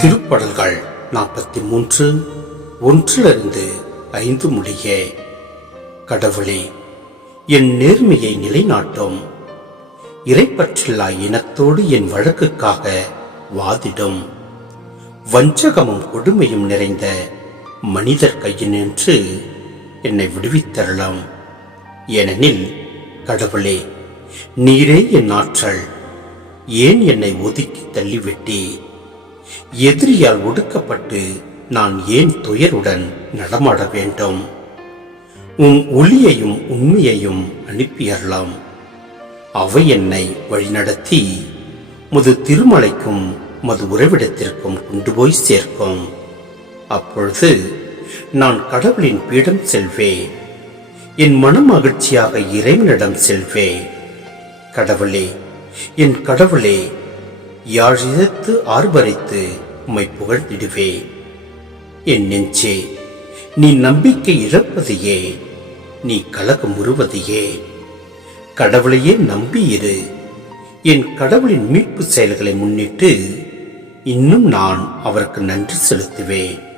திருப்படல்கள் நாற்பத்தி மூன்று ஒன்றிலிருந்து ஐந்து முடிய கடவுளே என் நேர்மையை நிலைநாட்டும். இறைப்பற்றில்லா இனத்தோடு என் வழக்குக்காக வாதிடும். வஞ்சகமும் கொடுமையும் நிறைந்த மனிதர் கையினின்று என்னை விடுவித்தரலாம் ஏனெனில் கடவுளே நீரே என் ஆற்றல். ஏன் என்னை ஒதுக்கி தள்ளிவிட்டீ எதிரியால் ஒடுக்கப்பட்டு நான் ஏன் துயருடன் நடமாட வேண்டும்? உன் ஒளியையும் உண்மையையும் அனுப்பியறலாம் அவை என்னை வழிநடத்தி முது திருமலைக்கும் மது உறைவிடத்திற்கும் கொண்டு போய் சேர்க்கும். அப்பொழுது நான் கடவுளின் பீடம் செல்வேன். என் மனம் மகிழ்ச்சியாக இறைவனிடம் செல்வேன். கடவுளே என் கடவுளே யாழிதத்து ஆர்பரித்து உம்மை புகழ்ந்திடுவே. என் நெஞ்சே நீ நம்பிக்கை இழப்பதையே நீ கலகம் உருவதையே. கடவுளையே நம்பியிரு என் கடவுளின் மீட்பு செயல்களை முன்னிட்டு இன்னும் நான் அவருக்கு நன்றி செலுத்துவேன்.